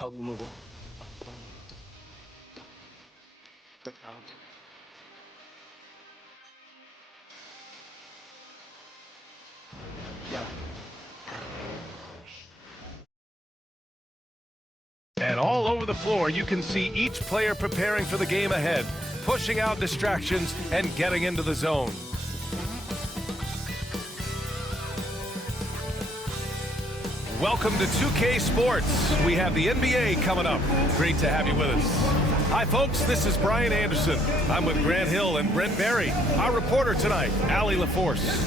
Out. And all over the floor, you can see each player preparing for the game ahead, pushing out distractions and getting into the zone. Welcome to 2K Sports. We have the NBA coming up. Great to have you with us. Hi, folks. This is Brian Anderson. I'm with Grant Hill and Brent Barry. Our reporter tonight, Allie LaForce.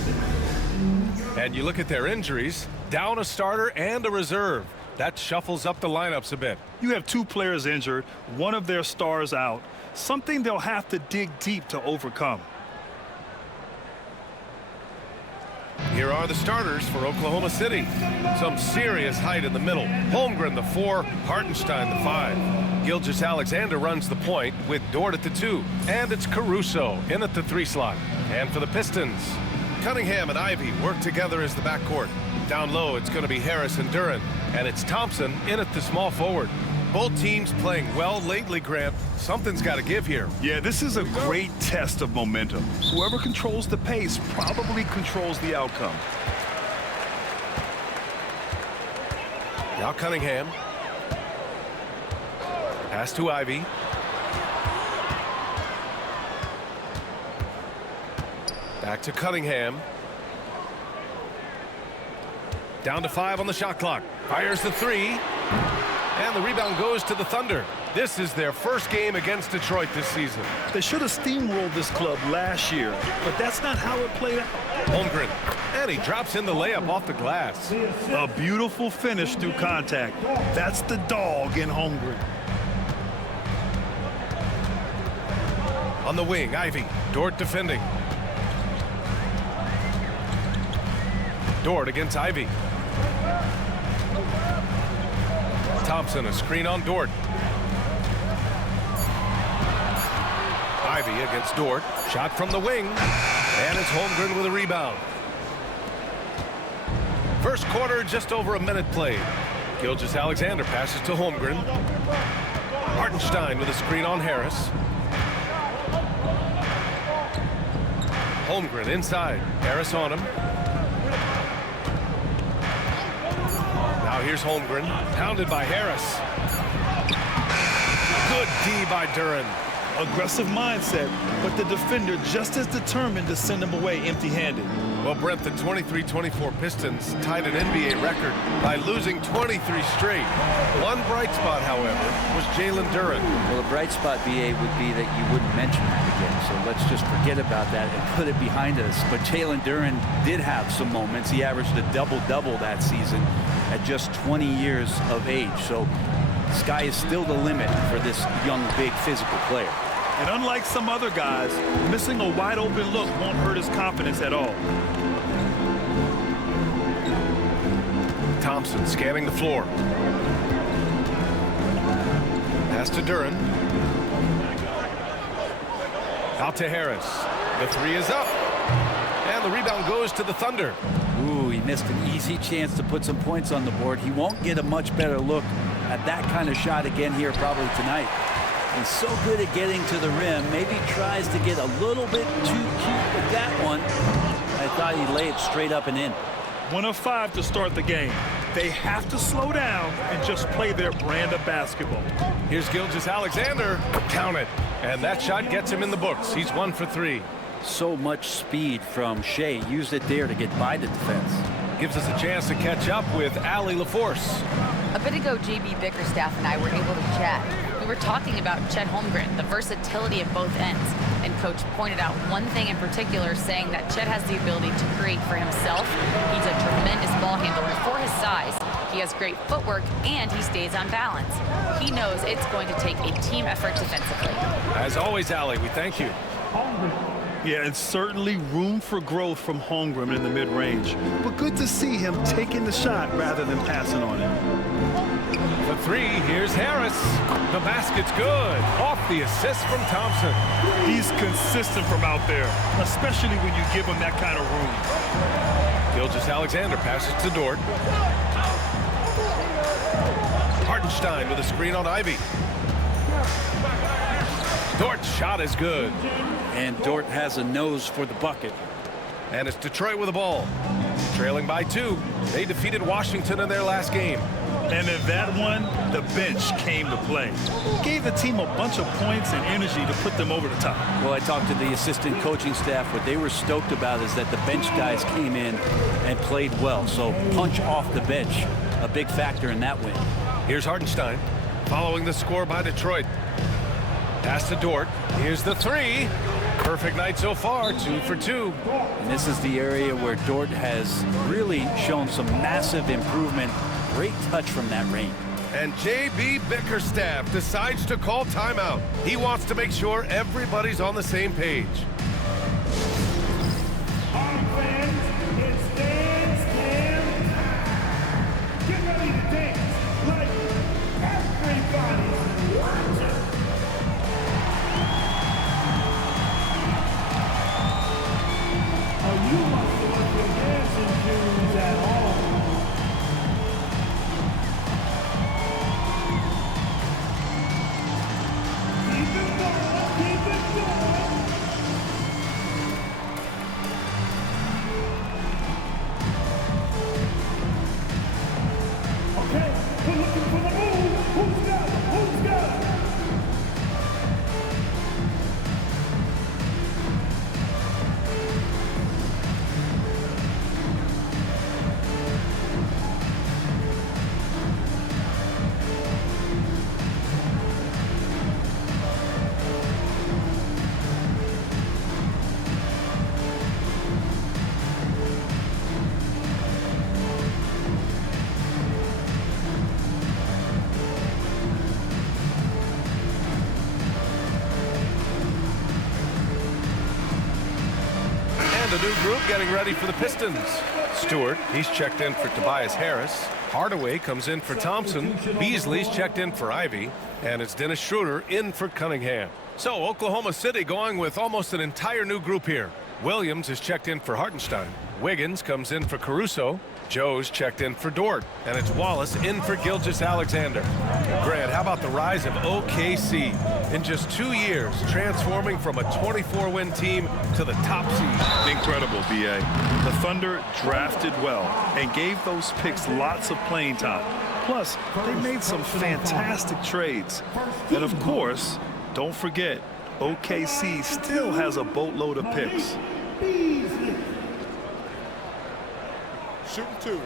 And you look at their injuries, down a starter and a reserve. That shuffles up the lineups a bit. You have two players injured, one of their stars out, something they'll have to dig deep to overcome. Here are the starters for Oklahoma City. Some serious height in the middle. Holmgren, the 4, Hartenstein, the 5. Gilgeous-Alexander runs the point with Dort at the 2. And it's Caruso in at the 3 slot. And for the Pistons, Cunningham and Ivy work together as the backcourt. Down low, it's going to be Harris and Duren. And it's Thompson in at the small forward. Both teams playing well lately, Grant. Something's got to give here. Yeah, this is a great test of momentum. Whoever controls the pace probably controls the outcome. Now Cunningham. Pass to Ivy. Back to Cunningham. Down to 5 on the shot clock. Fires the 3. And the rebound goes to the Thunder. This is their first game against Detroit this season. They should have steamrolled this club last year, but that's not how it played out. Holmgren. And he drops in the layup off the glass. A beautiful finish through contact. That's the dog in Holmgren. On the wing, Ivy. Dort defending. Dort against Ivy. Thompson, a screen on Dort. Ivy against Dort. Shot from the wing. And it's Holmgren with a rebound. First quarter, just over a minute played. Gilgeous-Alexander passes to Holmgren. Hartenstein with a screen on Harris. Holmgren inside. Harris on him. Now here's Holmgren, pounded by Harris. Good D by Duren. Aggressive mindset, but the defender just as determined to send him away empty-handed. Well, Brent, the 23-24 Pistons tied an NBA record by losing 23 straight. One bright spot, however, was Jalen Duren. Well, the bright spot, BA, would be that you wouldn't mention that again. So let's just forget about that and put it behind us. But Jalen Duren did have some moments. He averaged a double-double that season at just 20 years of age. So the sky is still the limit for this young, big, physical player. And unlike some other guys, missing a wide-open look won't hurt his confidence at all. Thompson scanning the floor. Pass to Duren. Out to Harris. The 3 is up. And the rebound goes to the Thunder. Ooh, he missed an easy chance to put some points on the board. He won't get a much better look at that kind of shot again here probably tonight. He's so good at getting to the rim. Maybe tries to get a little bit too cute with that one. I thought he'd lay it straight up and in. 1 of 5 to start the game. They have to slow down and just play their brand of basketball. Here's Gilgeous-Alexander. Count it. And that shot gets him in the books. He's 1 for 3. So much speed from Shea. Used it there to get by the defense. Gives us a chance to catch up with Allie LaForce. A bit ago, JB Bickerstaff and I were able to chat. We were talking about Chet Holmgren, the versatility of both ends. And Coach pointed out one thing in particular, saying that Chet has the ability to create for himself. He's a tremendous ball handler for his size. He has great footwork, and he stays on balance. He knows it's going to take a team effort defensively. As always, Allie, we thank you. Yeah, and certainly room for growth from Holmgren in the mid-range. But good to see him taking the shot rather than passing on it. The 3, here's Harris. The basket's good. Off the assist from Thompson. He's consistent from out there, especially when you give him that kind of room. Gilgeous-Alexander passes to Dort. Hartenstein with a screen on Ivy. Dort's shot is good. And Dort has a nose for the bucket. And it's Detroit with the ball. Trailing by 2. They defeated Washington in their last game. And in that one, the bench came to play. Gave the team a bunch of points and energy to put them over the top. Well, I talked to the assistant coaching staff. What they were stoked about is that the bench guys came in and played well. So punch off the bench, a big factor in that win. Here's Hartenstein following the score by Detroit. Pass to Dort. Here's the 3. Perfect night so far, 2 for 2. And this is the area where Dort has really shown some massive improvement. Great touch from that range. And J.B. Bickerstaff decides to call timeout. He wants to make sure everybody's on the same page. Get ready to dance like everybody's watching. Oh, you must have left your dancing shoes at home. Keep it going, keep it going. Okay, we're looking for the move. Who's got it? Who's got it? A new group getting ready for the Pistons. Stewart, he's checked in for Tobias Harris. Hardaway comes in for Thompson. Beasley's checked in for Ivy. And it's Dennis Schroeder in for Cunningham. So Oklahoma City going with almost an entire new group here. Williams is checked in for Hartenstein. Wiggins comes in for Caruso. Joe's checked in for Dort. And it's Wallace in for Gilgeous-Alexander. Grant, how about the rise of OKC? In just 2 years, transforming from a 24-win team to the top seed. Incredible, B.A. The Thunder drafted well and gave those picks lots of playing time. Plus, they made some fantastic trades. And of course, don't forget, OKC still has a boatload of picks. Shooting 2.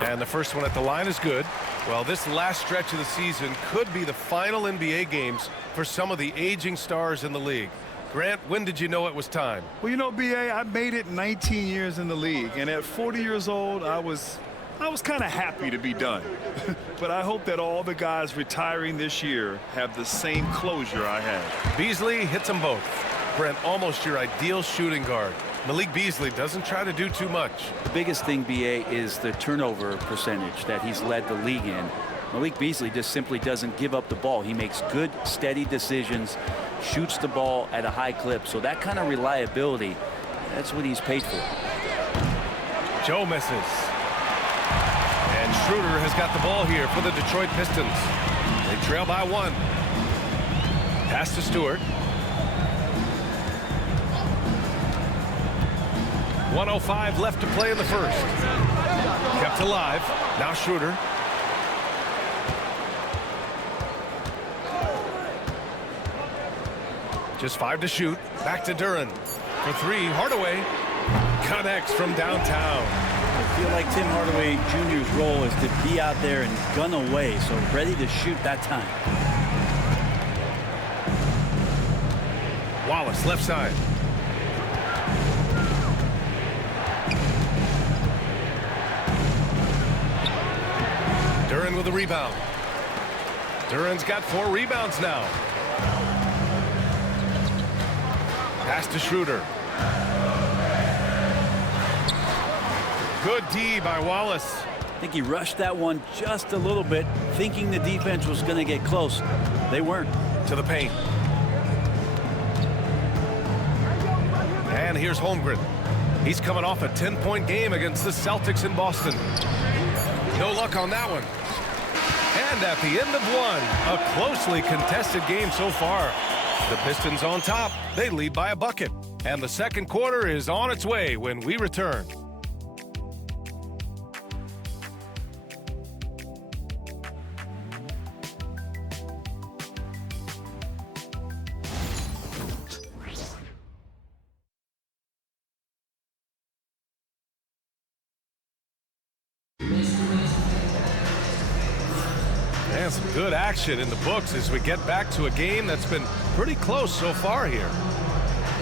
And the first one at the line is good. Well, this last stretch of the season could be the final NBA games for some of the aging stars in the league. Grant, when did you know it was time? Well, you know, B.A., I made it 19 years in the league, and at 40 years old, I was kind of happy to be done. But I hope that all the guys retiring this year have the same closure I had. Beasley hits them both. Brent, almost your ideal shooting guard. Malik Beasley doesn't try to do too much. The biggest thing, BA, is the turnover percentage that he's led the league in. Malik Beasley just simply doesn't give up the ball. He makes good, steady decisions, shoots the ball at a high clip. So that kind of reliability, that's what he's paid for. Joe misses. And Schroeder has got the ball here for the Detroit Pistons. They trail by 1. Pass to Stewart. 1:05 left to play in the first. Kept alive. Now Schroeder. Just 5 to shoot. Back to Duren. For 3, Hardaway connects from downtown. I feel like Tim Hardaway Jr.'s role is to be out there and gun away, so ready to shoot that time. Wallace, left side. Duren with a rebound. Duren's got 4 rebounds now. Pass to Schroeder. Good D by Wallace. I think he rushed that one just a little bit, thinking the defense was going to get close. They weren't. To the paint. And here's Holmgren. He's coming off a 10-point game against the Celtics in Boston. No luck on that one. And at the end of one, a closely contested game so far. The Pistons on top. They lead by a bucket. And the second quarter is on its way when we return. And some good action in the books as we get back to a game that's been pretty close so far here.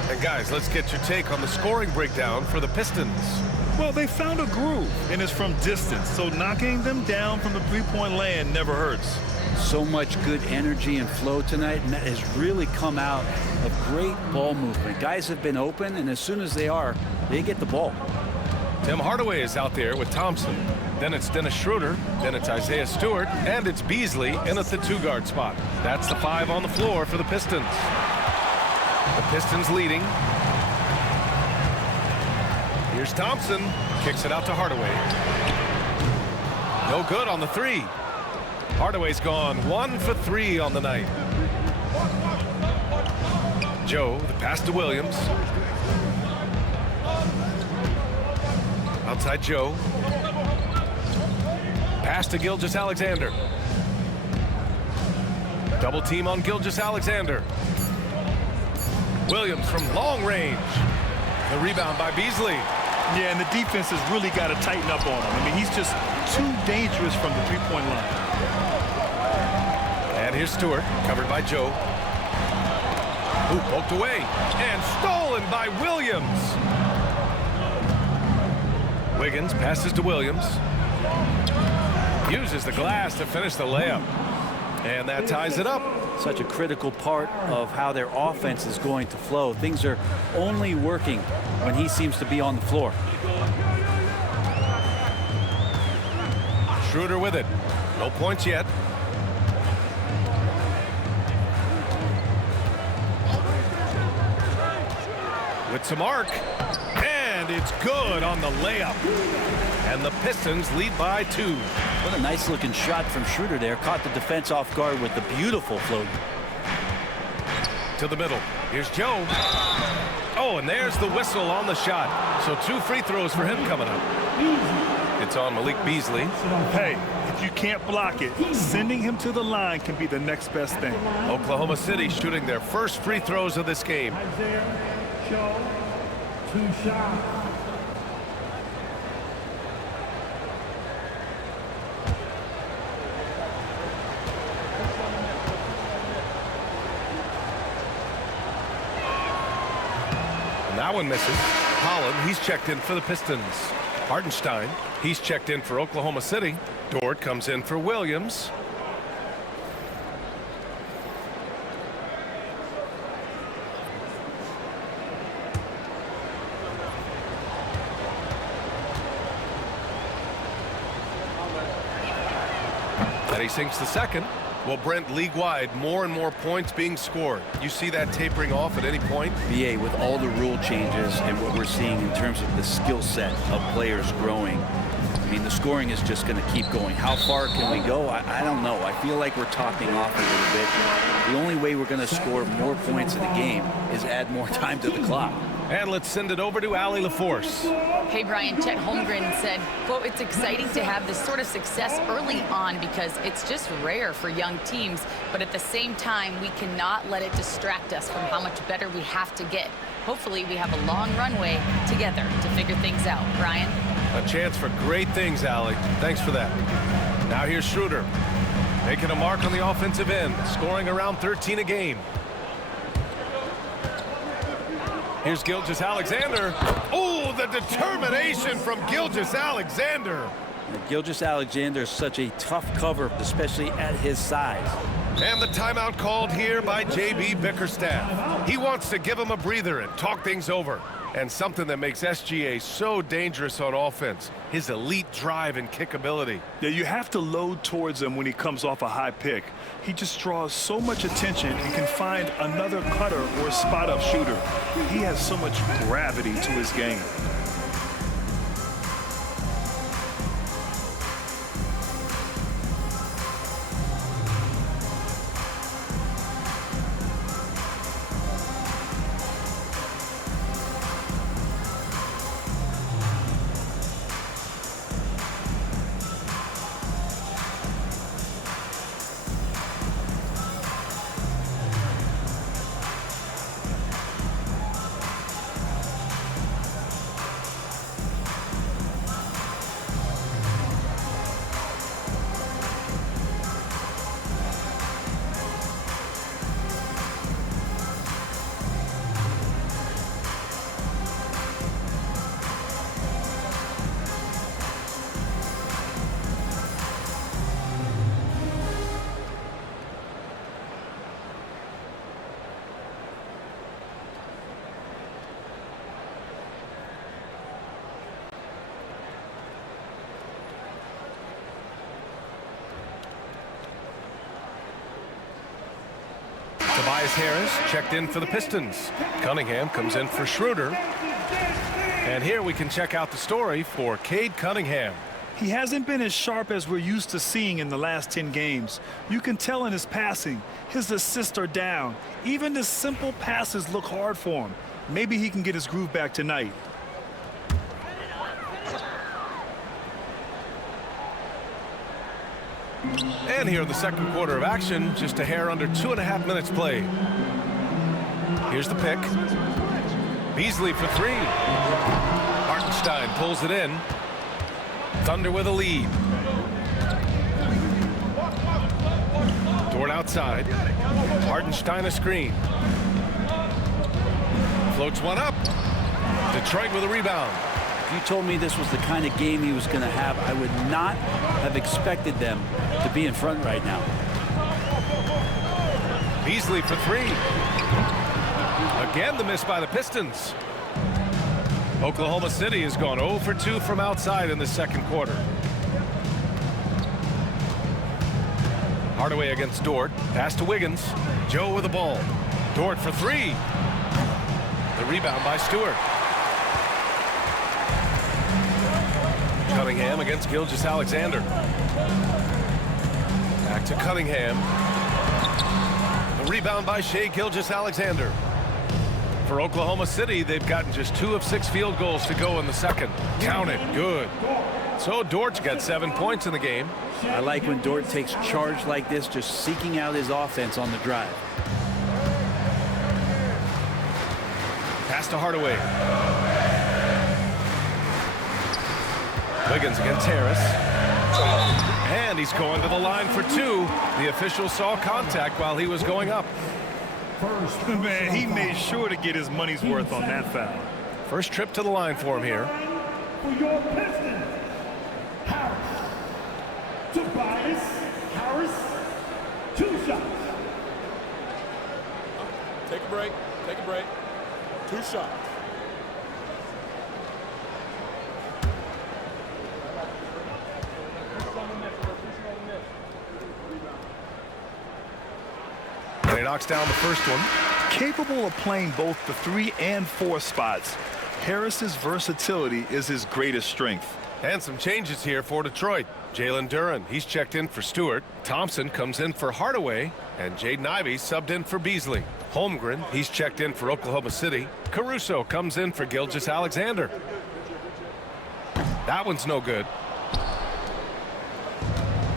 And guys, let's get your take on the scoring breakdown for the Pistons. Well, they found a groove, and it's from distance, so knocking them down from the three-point land never hurts. So much good energy and flow tonight, and that has really come out of great ball movement. Guys have been open, and as soon as they are, they get the ball. Tim Hardaway is out there with Thompson. Then it's Dennis Schroeder. Then it's Isaiah Stewart. And it's Beasley in at the two-guard spot. That's the 5 on the floor for the Pistons. The Pistons leading. Here's Thompson. Kicks it out to Hardaway. No good on the 3. Hardaway's gone 1 for 3 on the night. Joe, the pass to Williams. Outside Joe. Pass to Gilgeous-Alexander. Double team on Gilgeous-Alexander. Williams from long range. The rebound by Beasley. Yeah, and the defense has really got to tighten up on him. I mean, he's just too dangerous from the three-point line. And here's Stewart, covered by Joe. Who poked away and stolen by Williams. Wiggins passes to Williams. Uses the glass to finish the layup. And that ties it up. Such a critical part of how their offense is going to flow. Things are only working when he seems to be on the floor. Schroeder with it. No points yet. With some arc. And it's good on the layup. And the Pistons lead by 2. What a nice looking shot from Schroeder there. Caught the defense off guard with the beautiful float. To the middle. Here's Joe. Oh, and there's the whistle on the shot. So 2 free throws for him coming up. It's on Malik Beasley. Hey, if you can't block it, sending him to the line can be the next best thing. Oklahoma City shooting their first free throws of this game. Isaiah, Joe, 2 shots. That one misses. Holland, he's checked in for the Pistons. Hartenstein, he's checked in for Oklahoma City. Dort comes in for Williams. And he sinks the second. Well, Brent, league-wide, more and more points being scored. You see that tapering off at any point? BA, with all the rule changes and what we're seeing in terms of the skill set of players growing, I mean, the scoring is just going to keep going. How far can we go? I don't know. I feel like we're topping off a little bit. The only way we're going to score more points in the game is add more time to the clock. And let's send it over to Allie LaForce. Hey, Brian, Chet Holmgren said, quote, "It's exciting to have this sort of success early on because it's just rare for young teams. But at the same time, we cannot let it distract us from how much better we have to get. Hopefully, we have a long runway together to figure things out." Brian? A chance for great things, Allie. Thanks for that. Now here's Schroeder. Making a mark on the offensive end, scoring around 13 a game. Here's Gilgeous-Alexander. Oh, the determination from Gilgeous-Alexander. Gilgeous-Alexander is such a tough cover, especially at his size. And the timeout called here by JB Bickerstaff. He wants to give him a breather and talk things over. And something that makes SGA so dangerous on offense, his elite drive and kickability. Yeah, you have to load towards him when he comes off a high pick. He just draws so much attention and can find another cutter or spot-up shooter. He has so much gravity to his game. Tobias Harris checked in for the Pistons. Cunningham comes in for Schroeder. And here we can check out the story for Cade Cunningham. He hasn't been as sharp as we're used to seeing in the last 10 games. You can tell in his passing. His assists are down. Even the simple passes look hard for him. Maybe he can get his groove back tonight. And here in the second quarter of action, just a hair under 2.5 minutes played. Here's the pick. Beasley for three. Hartenstein pulls it in. Thunder with a lead. Dort outside. Hartenstein a screen. Floats one up. Detroit with a rebound. If you told me this was the kind of game he was going to have, I would not have expected them to be in front right now. Beasley for three. Again, the miss by the Pistons. Oklahoma City has gone 0 for 2 from outside in the second quarter. Hardaway against Dort. Pass to Wiggins. Joe with the ball. Dort for three. The rebound by Stewart. Cunningham against Gilgeous-Alexander. Back to Cunningham. The rebound by Shai Gilgeous-Alexander. For Oklahoma City, they've gotten just 2 of 6 field goals to go in the second. Count it. Good. So Dort's got 7 points in the game. I like when Dort takes charge like this, just seeking out his offense on the drive. Pass to Hardaway. Wiggins against Harris. And he's going to the line for 2. The official saw contact while he was going up. Man, he made sure to get his money's worth on that foul. First trip to the line for him here. For your Pistons, Harris. Tobias Harris, 2 shots. Take a break. Take a break. 2 shots. And he knocks down the first one. Capable of playing both the 3 and 4 spots. Harris's versatility is his greatest strength. And some changes here for Detroit. Jalen Duren, he's checked in for Stewart. Thompson comes in for Hardaway. And Jaden Ivey subbed in for Beasley. Holmgren, he's checked in for Oklahoma City. Caruso comes in for Gilgeous-Alexander. That one's no good.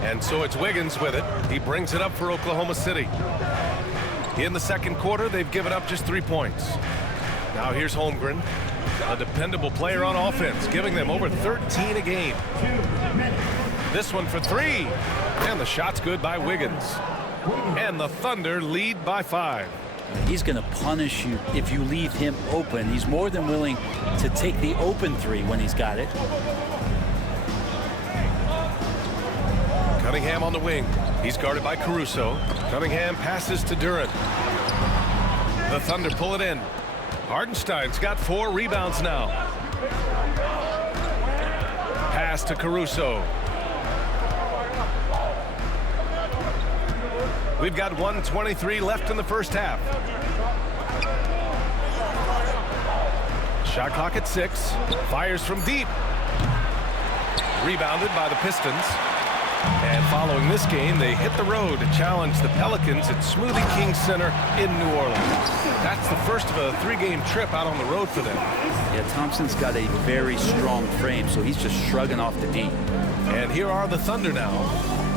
And so it's Wiggins with it. He brings it up for Oklahoma City. In the second quarter, they've given up just 3 points. Now here's Holmgren, a dependable player on offense, giving them over 13 a game. This one for 3. And the shot's good by Wiggins. And the Thunder lead by 5. He's going to punish you if you leave him open. He's more than willing to take the open 3 when he's got it. Cunningham on the wing. He's guarded by Caruso. Cunningham passes to Duren. The Thunder pull it in. Hartenstein's got 4 rebounds now. Pass to Caruso. We've got 1:23 left in the first half. Shot clock at 6. Fires from deep. Rebounded by the Pistons. And following this game, they hit the road to challenge the Pelicans at Smoothie King Center in New Orleans. That's the first of a 3-game trip out on the road for them. Yeah, Thompson's got a very strong frame, so he's just shrugging off the D. And here are the Thunder now,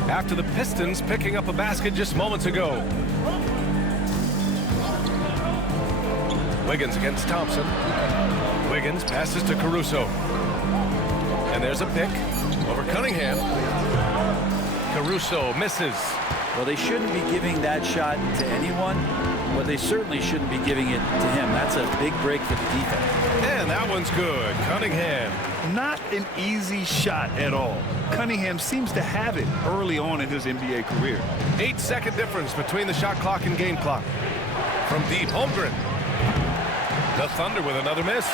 after the Pistons picking up a basket just moments ago. Wiggins against Thompson. Wiggins passes to Caruso. And there's a pick over Cunningham. Caruso misses. Well, they shouldn't be giving that shot to anyone, but they certainly shouldn't be giving it to him. That's a big break for the defense. And that one's good. Cunningham. Not an easy shot at all. Cunningham seems to have it early on in his NBA career. 8-second difference between the shot clock and game clock. From deep, Holmgren. The Thunder with another miss.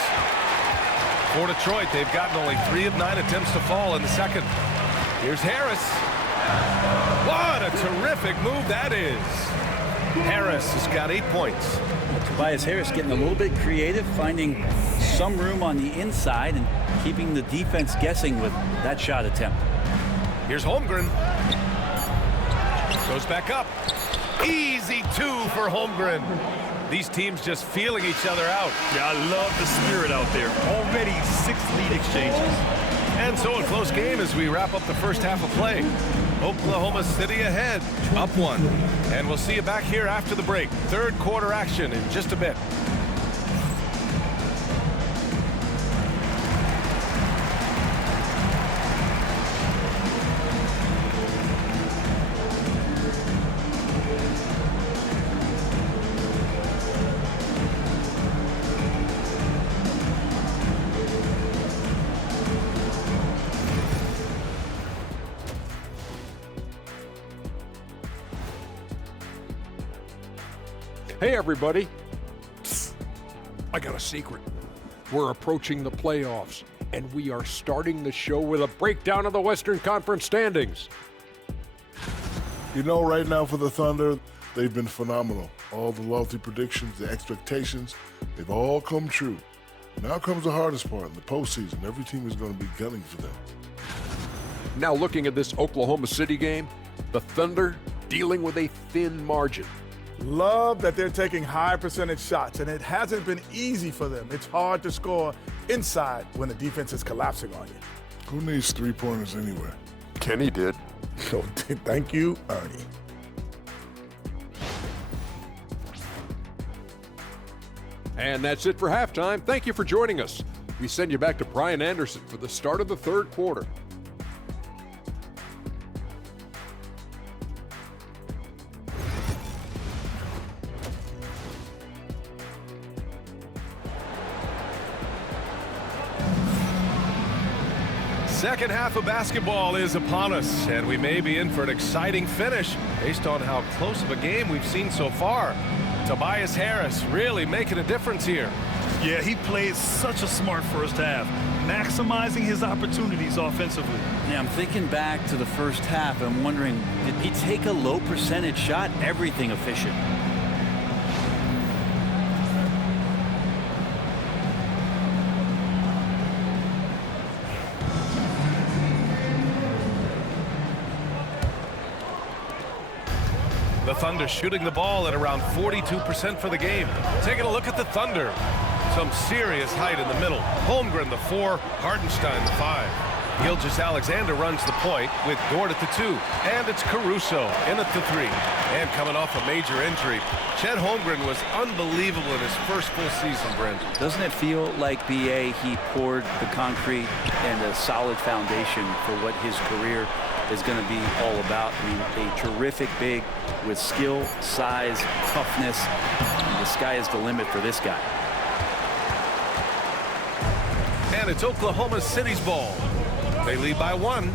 For Detroit, they've gotten only 3 of 9 attempts to fall in the second. Here's Harris. What a terrific move that is. Harris has got 8 points. Tobias Harris getting a little bit creative, finding some room on the inside and keeping the defense guessing with that shot attempt. Here's Holmgren. Goes back up. Easy 2 for Holmgren. These teams just feeling each other out. Yeah, I love the spirit out there. Already 6 lead exchanges. And so a close game as we wrap up the first half of play. Oklahoma City ahead, up 1. And we'll see you back here after the break. Third quarter action in just a bit. Hey, everybody. Psst. I got a secret. We're approaching the playoffs, and we are starting the show with a breakdown of the Western Conference standings. You know, right now for the Thunder, they've been phenomenal. All the lofty predictions, the expectations, they've all come true. Now comes the hardest part in the postseason. Every team is going to be gunning for them. Now looking at this Oklahoma City game, the Thunder dealing with a thin margin. Love that they're taking high percentage shots, and it hasn't been easy for them. It's hard to score inside when the defense is collapsing on you. Who needs 3-pointers anyway? Kenny did. So thank you, Ernie. And that's it for halftime. Thank you for joining us. We send you back to Brian Anderson for the start of the third quarter. Second half of basketball is upon us, and we may be in for an exciting finish based on how close of a game we've seen so far. Tobias Harris really making a difference here. Yeah, he played such a smart first half, maximizing his opportunities offensively. Yeah, I'm thinking back to the first half. I'm wondering, did he take a low percentage shot? Everything efficient. The Thunder shooting the ball at around 42% for the game. Taking a look at the Thunder. Some serious height in the middle. Holmgren, the 4, Hartenstein, the 5. Gilgeous-Alexander runs the point with Dort at the 2. And it's Caruso in at the 3. And coming off a major injury, Chet Holmgren was unbelievable in his first full season, Brent. Doesn't it feel like, B.A., he poured the concrete and a solid foundation for what his career is going to be all about? I mean, a terrific big with skill, size, toughness. The sky is the limit for this guy. And it's Oklahoma City's ball. They lead by 1.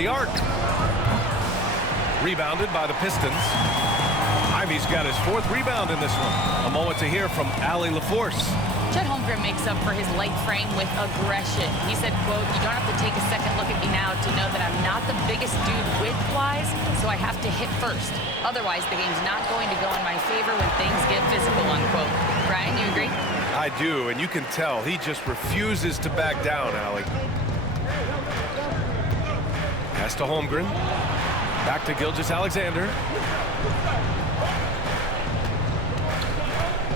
the arc. Rebounded by the Pistons. Ivy's got his 4th rebound in this one. A moment to hear from Allie LaForce. Chet Holmgren makes up for his light frame with aggression. He said, quote, "You don't have to take a second look at me now to know that I'm not the biggest dude width-wise, so I have to hit first. Otherwise, the game's not going to go in my favor when things get physical," unquote. Brian, you agree? I do, and you can tell he just refuses to back down, Allie. Pass to Holmgren. Back to Gilgeous-Alexander.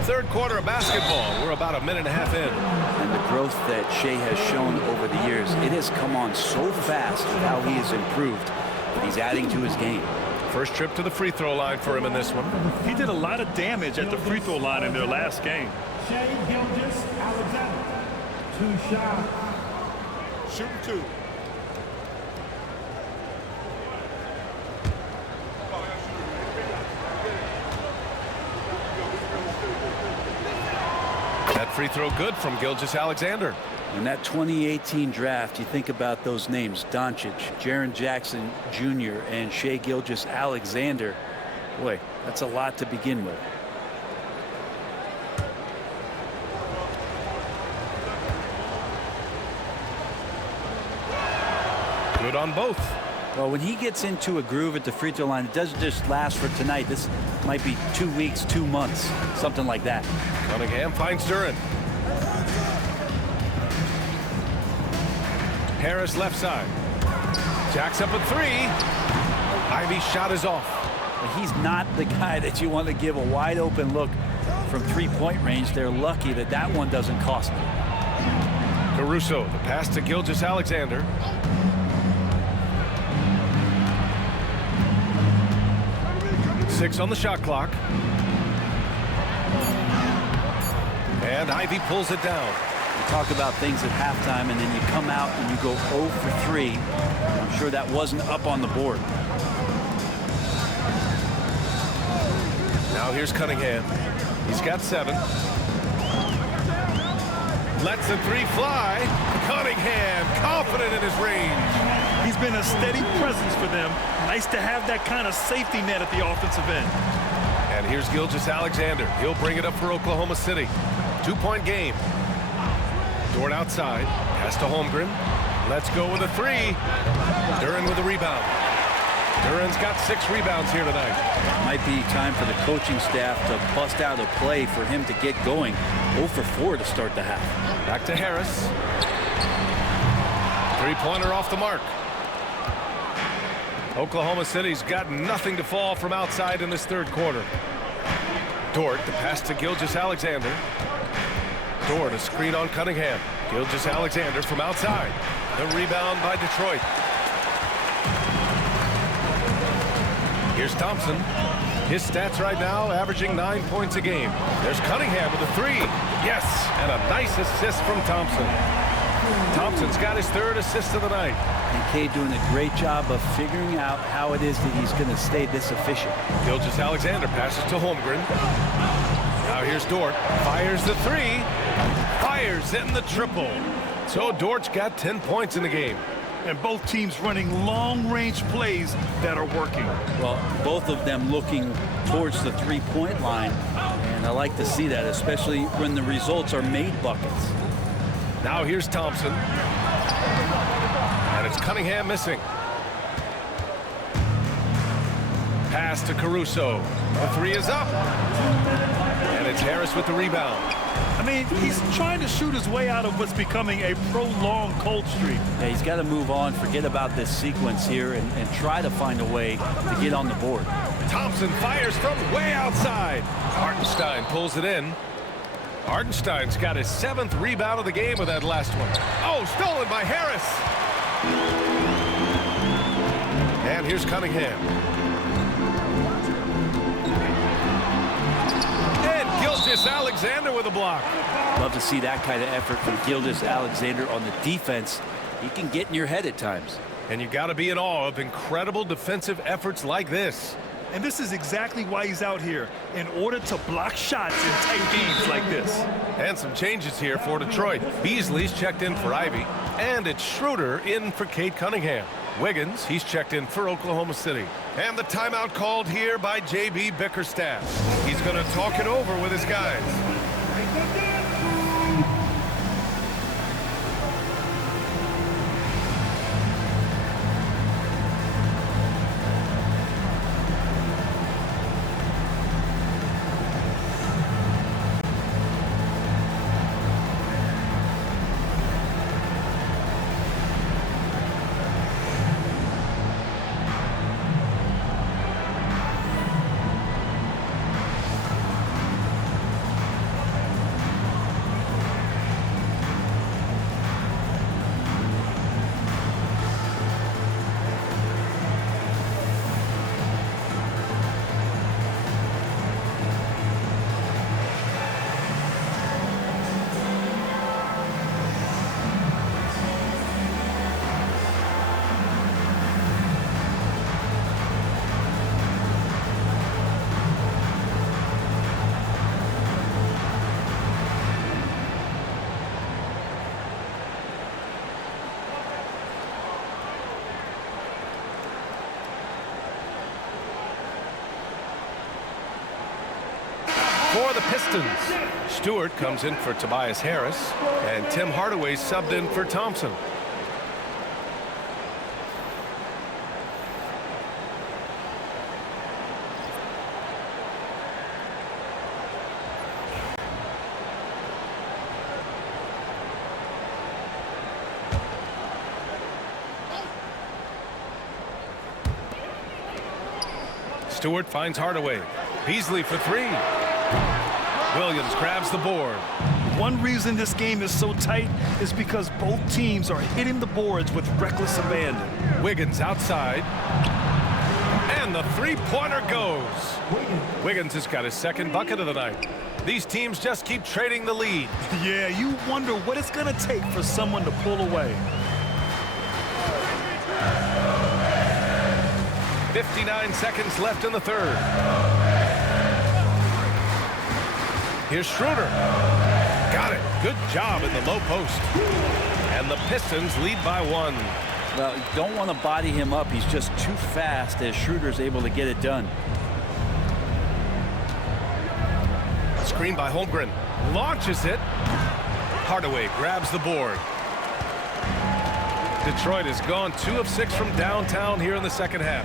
3rd quarter of basketball. We're about a minute and a half in. And the growth that Shea has shown over the years, it has come on so fast with how he has improved. He's adding to his game. First trip to the free throw line for him in this one. He did a lot of damage at the free throw line in their last game. Shea Gilgeous-Alexander. 2 shots. Shooting 2. That free throw good from Gilgeous-Alexander. In that 2018 draft, you think about those names, Doncic, Jaren Jackson Jr., and Shea Gilgeous-Alexander. Boy, that's a lot to begin with. Good on both. Well, when he gets into a groove at the free throw line, it doesn't just last for tonight. This might be 2 weeks, 2 months, something like that. Cunningham finds Duren. Harris left side. Jacks up a 3. Ivy's shot is off. But he's not the guy that you want to give a wide open look from 3-point range. They're lucky that that one doesn't cost them. Caruso, the pass to Gilgeous-Alexander. Six on the shot clock. And Ivy pulls it down. You talk about things at halftime, and then you come out and you go 0 for 3. I'm sure that wasn't up on the board. Now here's Cunningham. He's got 7. Lets the 3 fly. Cunningham, confident in his range. He's been a steady presence for them. Nice to have that kind of safety net at the offensive end. And here's Gilgeous-Alexander. He'll bring it up for Oklahoma City. 2-point game. Dort outside. Pass to Holmgren. Let's go with a 3. Duren with a rebound. Duren's got 6 rebounds here tonight. Might be time for the coaching staff to bust out a play for him to get going. 0 for 4 to start the half. Back to Harris. 3-pointer off the mark. Oklahoma City's got nothing to fall from outside in this 3rd quarter. Dort, the pass to Gilgeous-Alexander. Dort, a screen on Cunningham. Gilgeous-Alexander from outside. The rebound by Detroit. Here's Thompson. His stats right now averaging 9 points a game. There's Cunningham with a 3. Yes, and a nice assist from Thompson. Thompson's got his 3rd assist of the night. And Cade doing a great job of figuring out how it is that he's going to stay this efficient. Gilgeous-Alexander passes to Holmgren. Now here's Dort. Fires the 3. Fires in the triple. So Dort's got 10 points in the game. And both teams running long-range plays that are working. Well, both of them looking towards the 3-point line. And I like to see that, especially when the results are made buckets. Now here's Thompson. And it's Cunningham missing. Pass to Caruso. The 3 is up. And it's Harris with the rebound. I mean, he's trying to shoot his way out of what's becoming a prolonged cold streak. Yeah, he's got to move on, forget about this sequence here, and try to find a way to get on the board. Thompson fires from way outside. Hartenstein pulls it in. Hartenstein's got his 7th rebound of the game with that last one. Oh, stolen by Harris. And here's Cunningham. And Gilgeous-Alexander with a block. Love to see that kind of effort from Gilgeous-Alexander on the defense. He can get in your head at times. And you got to be in awe of incredible defensive efforts like this. And this is exactly why he's out here, in order to block shots in tight games like this. And some changes here for Detroit. Beasley's checked in for Ivy, and it's Schroeder in for Cade Cunningham. Wiggins, he's checked in for Oklahoma City. And the timeout called here by J.B. Bickerstaff. He's going to talk it over with his guys. For the Pistons, Stewart comes in for Tobias Harris, and Tim Hardaway subbed in for Thompson. Stewart finds Hardaway. Beasley for three. Williams grabs the board. One reason this game is so tight is because both teams are hitting the boards with reckless abandon. Wiggins outside. And the three-pointer goes. Wiggins has got his second bucket of the night. These teams just keep trading the lead. Yeah, you wonder what it's going to take for someone to pull away. 59 seconds left in the third. Here's Schroeder. Got it. Good job in the low post. And the Pistons lead by one. Well, you don't want to body him up. He's just too fast as Schroeder's able to get it done. Screen by Holmgren. Launches it. Hardaway grabs the board. Detroit has gone 2 of 6 from downtown here in the second half.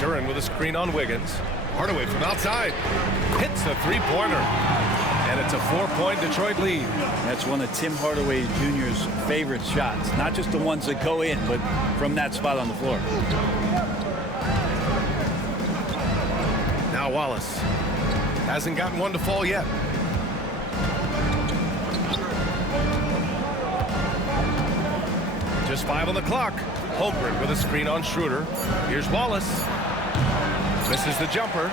Duran with a screen on Wiggins. Hardaway from outside. Hits the three-pointer. And it's a 4-point Detroit lead. That's one of Tim Hardaway Jr.'s favorite shots. Not just the ones that go in, but from that spot on the floor. Now Wallace. Hasn't gotten one to fall yet. Just 5 on the clock. Holmgren with a screen on Schroeder. Here's Wallace. Misses the jumper.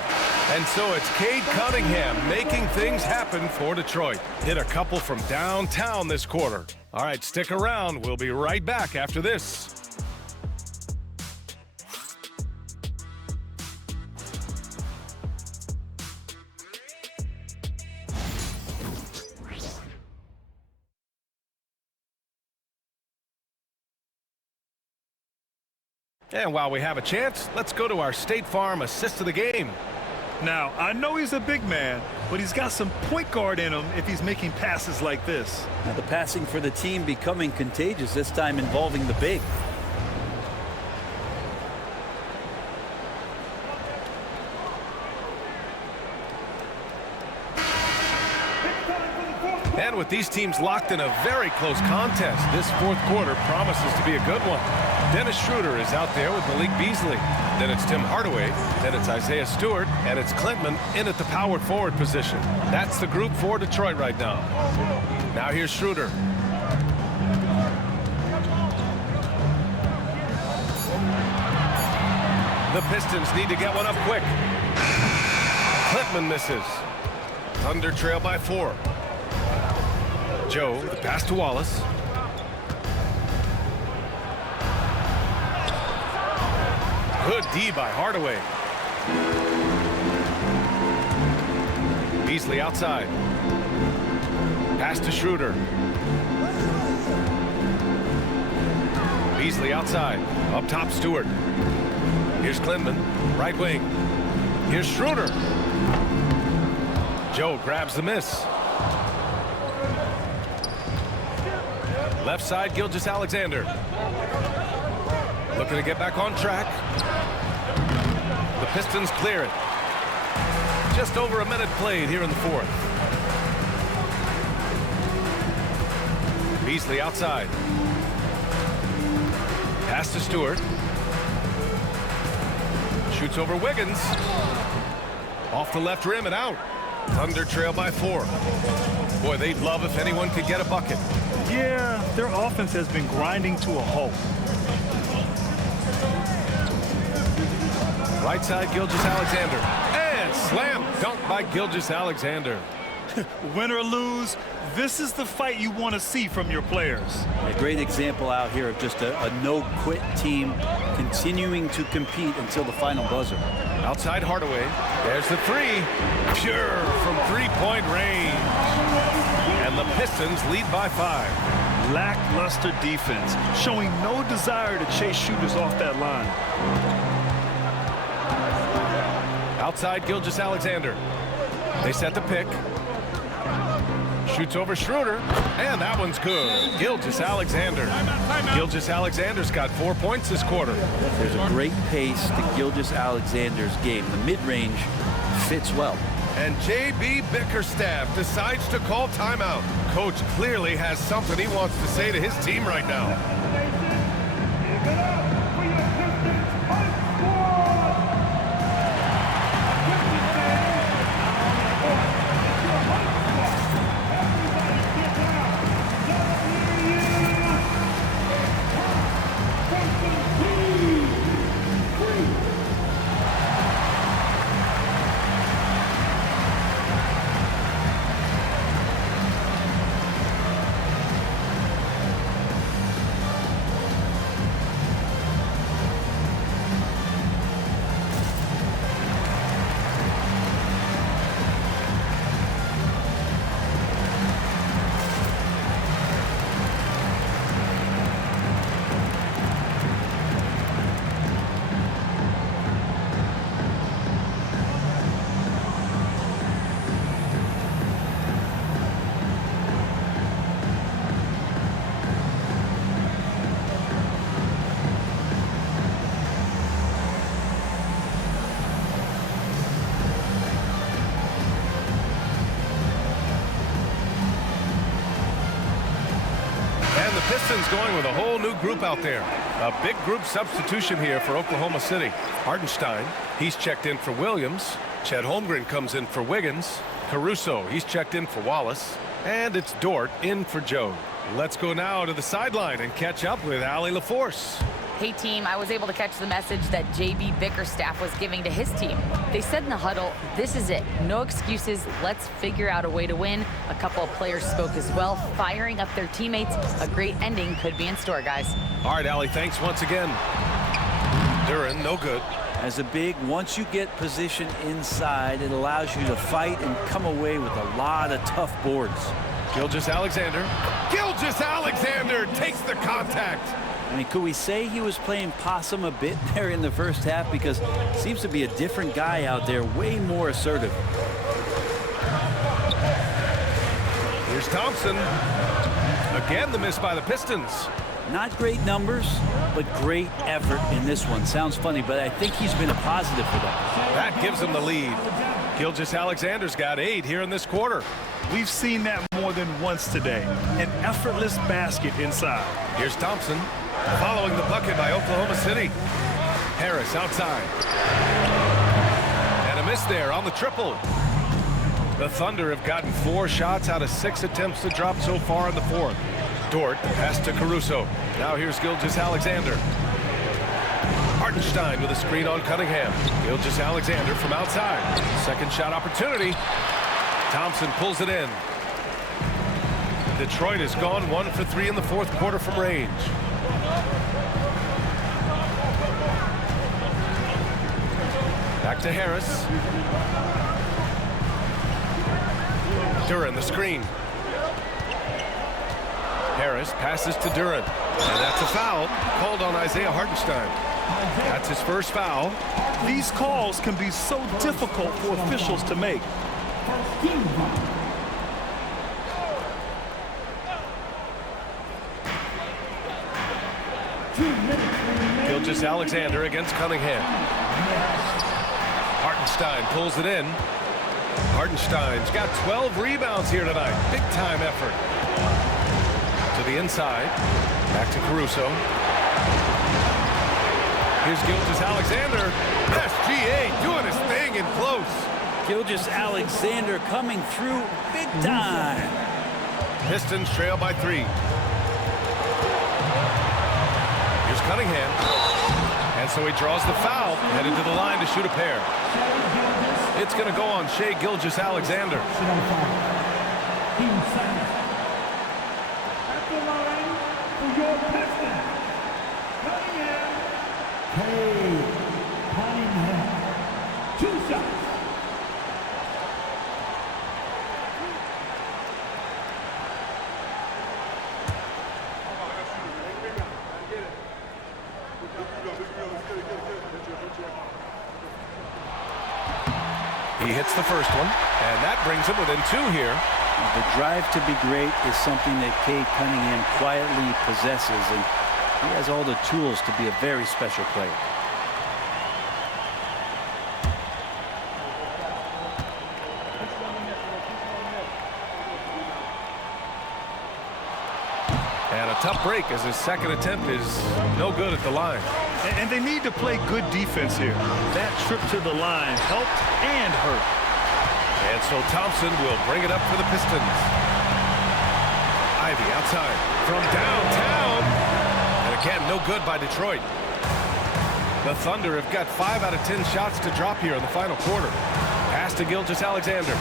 And so it's Cade Cunningham making things happen for Detroit. Hit a couple from downtown this quarter. All right, stick around. We'll be right back after this. And while we have a chance, let's go to our State Farm assist of the game. Now, I know he's a big man, but he's got some point guard in him if he's making passes like this. Now the passing for the team becoming contagious, this time involving the big. And with these teams locked in a very close contest, this fourth quarter promises to be a good one. Dennis Schroeder is out there with Malik Beasley. Then it's Tim Hardaway. Then it's Isaiah Stewart. And it's Klintman in at the power forward position. That's the group for Detroit right now. Now here's Schroeder. The Pistons need to get one up quick. Klintman misses. Thunder trail by 4. Joe, the pass to Wallace. Good D by Hardaway. Beasley outside. Pass to Schroeder. Beasley outside. Up top, Stewart. Here's Klinman, right wing. Here's Schroeder. Joe grabs the miss. Left side, Gilgeous-Alexander. Looking to get back on track. The Pistons clear it. Just over a minute played here in the fourth. Beasley outside. Pass to Stewart. Shoots over Wiggins. Off the left rim and out. Thunder trail by 4. Boy, they'd love if anyone could get a bucket. Yeah, their offense has been grinding to a halt. Right side, Gilgeous-Alexander. And slam dunk by Gilgeous-Alexander. Win or lose, this is the fight you want to see from your players. A great example out here of just a no-quit team continuing to compete until the final buzzer. Outside Hardaway. There's the three. Pure from three-point range. And the Pistons lead by 5. Lackluster defense, showing no desire to chase shooters off that line. Outside Gilgeous-Alexander. They set the pick. Shoots over Schroeder, and that one's good. Gilgeous-Alexander. Gilgeous-Alexander's got 4 points this quarter. There's a great pace to Gilgeous-Alexander's game. The mid-range fits well. And J.B. Bickerstaff decides to call timeout. Coach clearly has something he wants to say to his team right now. Give it up for your Pistons Fight Squad! Pistons fans, your Fight Squad. Everybody get down. Pistons 2, 3. Pistons going with a whole new group out there. A big group substitution here for Oklahoma City. Hartenstein, he's checked in for Williams. Chet Holmgren comes in for Wiggins. Caruso, he's checked in for Wallace. And it's Dort in for Joe. Let's go now to the sideline and catch up with Allie LaForce. Hey team, I was able to catch the message that J.B. Bickerstaff was giving to his team. They said in the huddle, this is it. No excuses. Let's figure out a way to win. A couple of players spoke as well, firing up their teammates. A great ending could be in store, guys. All right, Allie, thanks once again. Duren, no good. As a big, once you get position inside, it allows you to fight and come away with a lot of tough boards. Gilgeous-Alexander. Gilgeous-Alexander takes the contact. I mean, could we say he was playing possum a bit there in the first half? Because it seems to be a different guy out there, way more assertive. Here's Thompson. Again, the miss by the Pistons. Not great numbers, but great effort in this one. Sounds funny, but I think he's been a positive for them. That gives him the lead. Gilgeous-Alexander's got 8 here in this quarter. We've seen that more than once today. An effortless basket inside. Here's Thompson. Following the bucket by Oklahoma City. Harris outside. And a miss there on the triple. The Thunder have gotten 4 shots out of 6 attempts to drop so far in the fourth. Dort pass to Caruso. Now here's Gilgeous-Alexander. Hartenstein with a screen on Cunningham. Gilgeous-Alexander from outside. Second shot opportunity. Thompson pulls it in. Detroit has gone 1 for 3 in the fourth quarter from range. Back to Harris. Duren the screen. Harris passes to Duran. And that's a foul called on Isaiah Hartenstein. That's his first foul. These calls can be so difficult for officials to make. Gilgeous-Alexander against Cunningham. Hartenstein pulls it in. Hartenstein's got 12 rebounds here tonight. Big time effort. To the inside. Back to Caruso. Here's Gilgeous-Alexander. SGA doing his thing in close. Gilgeous-Alexander coming through big time. Pistons trail by 3. Here's Cunningham. And so he draws the foul, headed to the line to shoot a pair. It's going to go on Shai Gilgeous-Alexander. At the line for your Pistons, Cunningham. 2 shots. He hits the first one, and that brings him within 2 here. The drive to be great is something that Cade Cunningham quietly possesses, and he has all the tools to be a very special player. And a tough break as his second attempt is no good at the line. And they need to play good defense here. That trip to the line helped and hurt. And so Thompson will bring it up for the Pistons. Ivy outside from downtown. And again, no good by Detroit. The Thunder have got 5 out of 10 shots to drop here in the final quarter. Pass to Gilgeous-Alexander.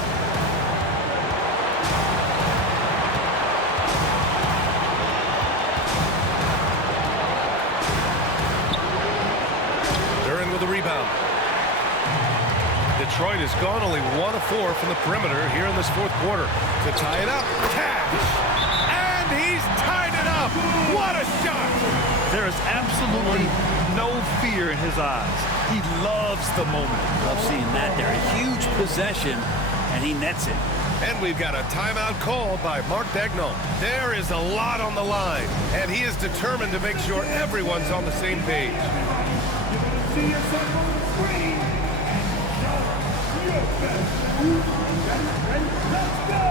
With the rebound. Detroit has gone only 1 of 4 from the perimeter here in this 4th quarter. To tie it up, Cash! And he's tied it up! What a shot! There is absolutely no fear in his eyes. He loves the moment. Love seeing that there. A huge possession, and he nets it. And we've got a timeout called by Mark Daigneault. There is a lot on the line, and he is determined to make sure everyone's on the same page. See yourself on the screen and show your best. Let's go!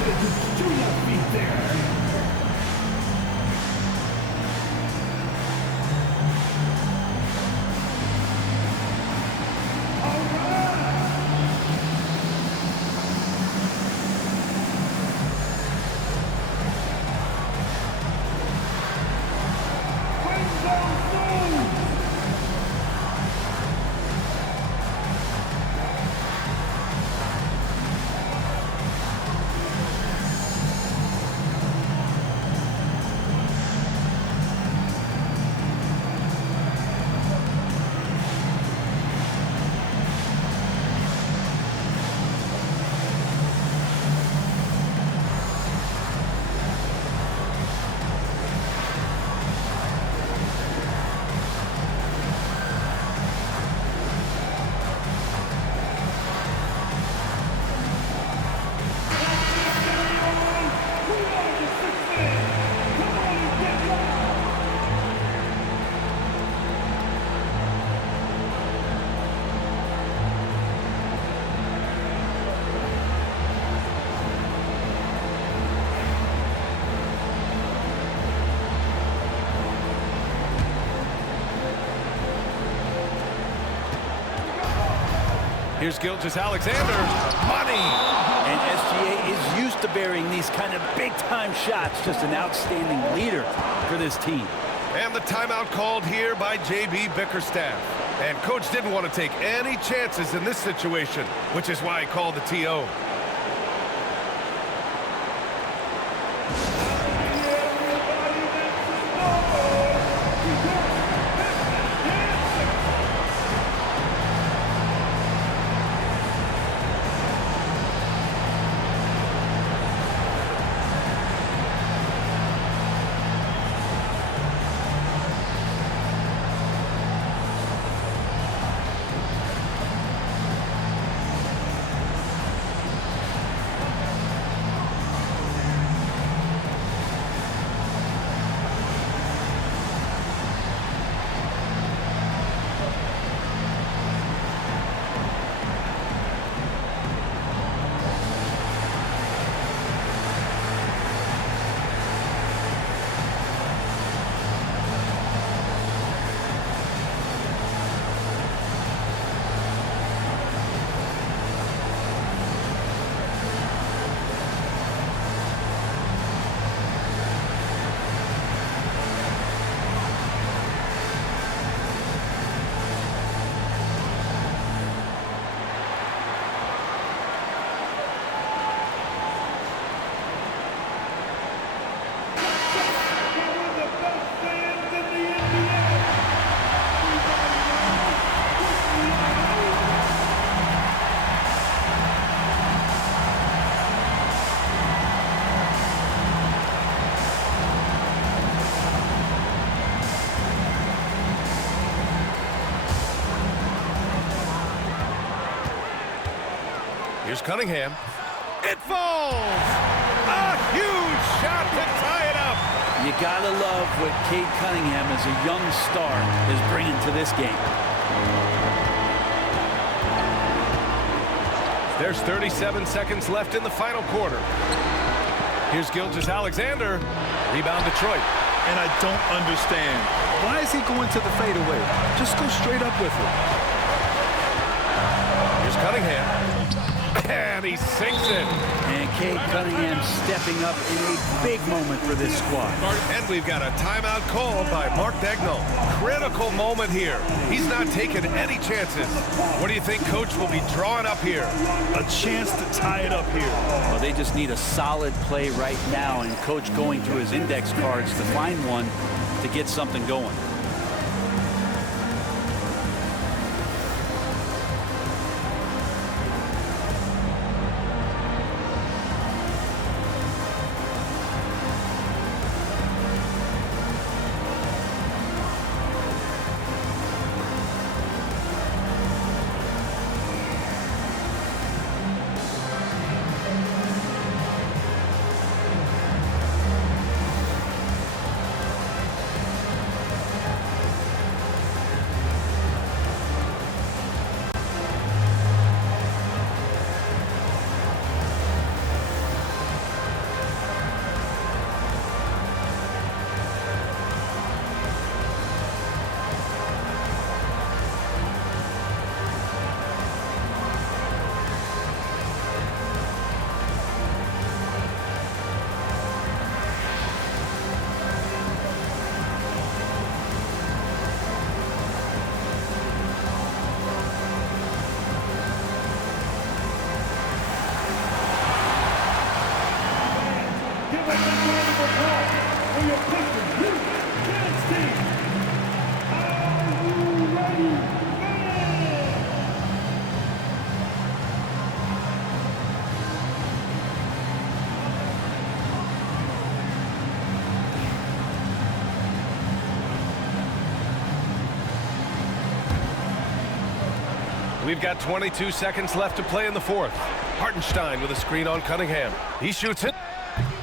Just 2 left feet there. Here's Gilgeous-Alexander. Money! And SGA is used to bearing these kind of big-time shots. Just an outstanding leader for this team. And the timeout called here by J.B. Bickerstaff. And coach didn't want to take any chances in this situation, which is why he called the TO. Here's Cunningham. It falls! A huge shot to tie it up! You gotta love what Cade Cunningham as a young star is bringing to this game. There's 37 seconds left in the final quarter. Here's Gilgeous-Alexander. Rebound Detroit. And I don't understand. Why is he going to the fadeaway? Just go straight up with it. Here's Cunningham. And he sinks it. And Cade Cunningham stepping up in a big moment for this squad. And we've got a timeout called by Mark Daigneault. Critical moment here. He's not taking any chances. What do you think Coach will be drawing up here? A chance to tie it up here. Well, they just need a solid play right now, and Coach going through his index cards to find one to get something going. Give us a round of applause for your Pistons youth dance team. Are you ready, fans? We've got 22 seconds left to play in the fourth. Hartenstein with a screen on Cunningham. He shoots it.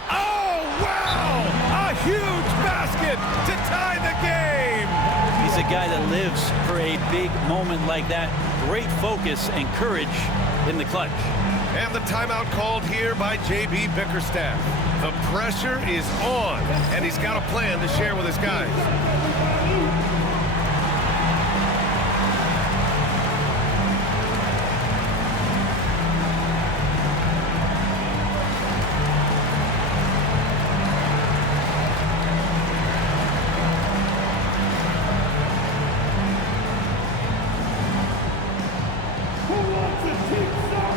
Oh, wow! A huge basket to tie the game! He's a guy that lives for a big moment like that. Great focus and courage in the clutch. And the timeout called here by J.B. Bickerstaff. The pressure is on, and he's got a plan to share with his guys. Who wants a team song?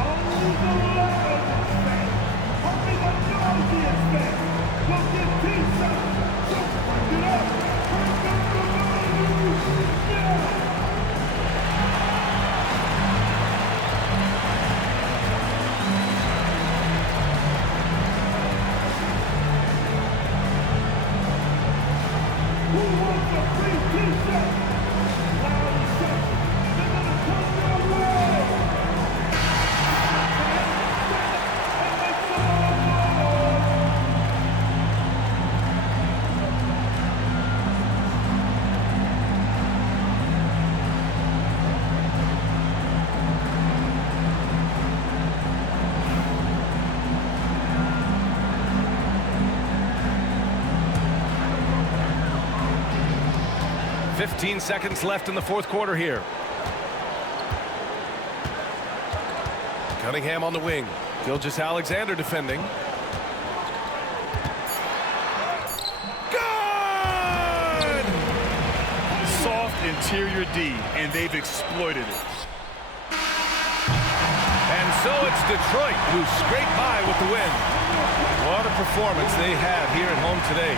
Only the loudest fans, only the noisiest fans will get team songs. So crank it up the volume now. Who wants a free t-shirt? Loud and shout. They're gonna come your way. And make some noise. – 15 seconds left in the fourth quarter here. Cunningham on the wing. Gilgeous-Alexander defending. Good! Soft interior D, and they've exploited it. And so it's Detroit who scraped by with the win. What a performance they had here at home today.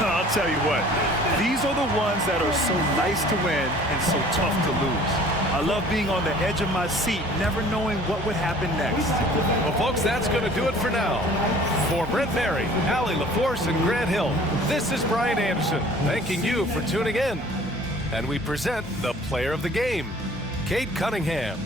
I'll tell you what, these are the ones that are so nice to win and so tough to lose. I love being on the edge of my seat, never knowing what would happen next. Well, folks, that's going to do it for now. For Brent Barry, Allie LaForce, and Grant Hill, this is Brian Anderson, thanking you for tuning in. And we present the player of the game, Kate Cunningham.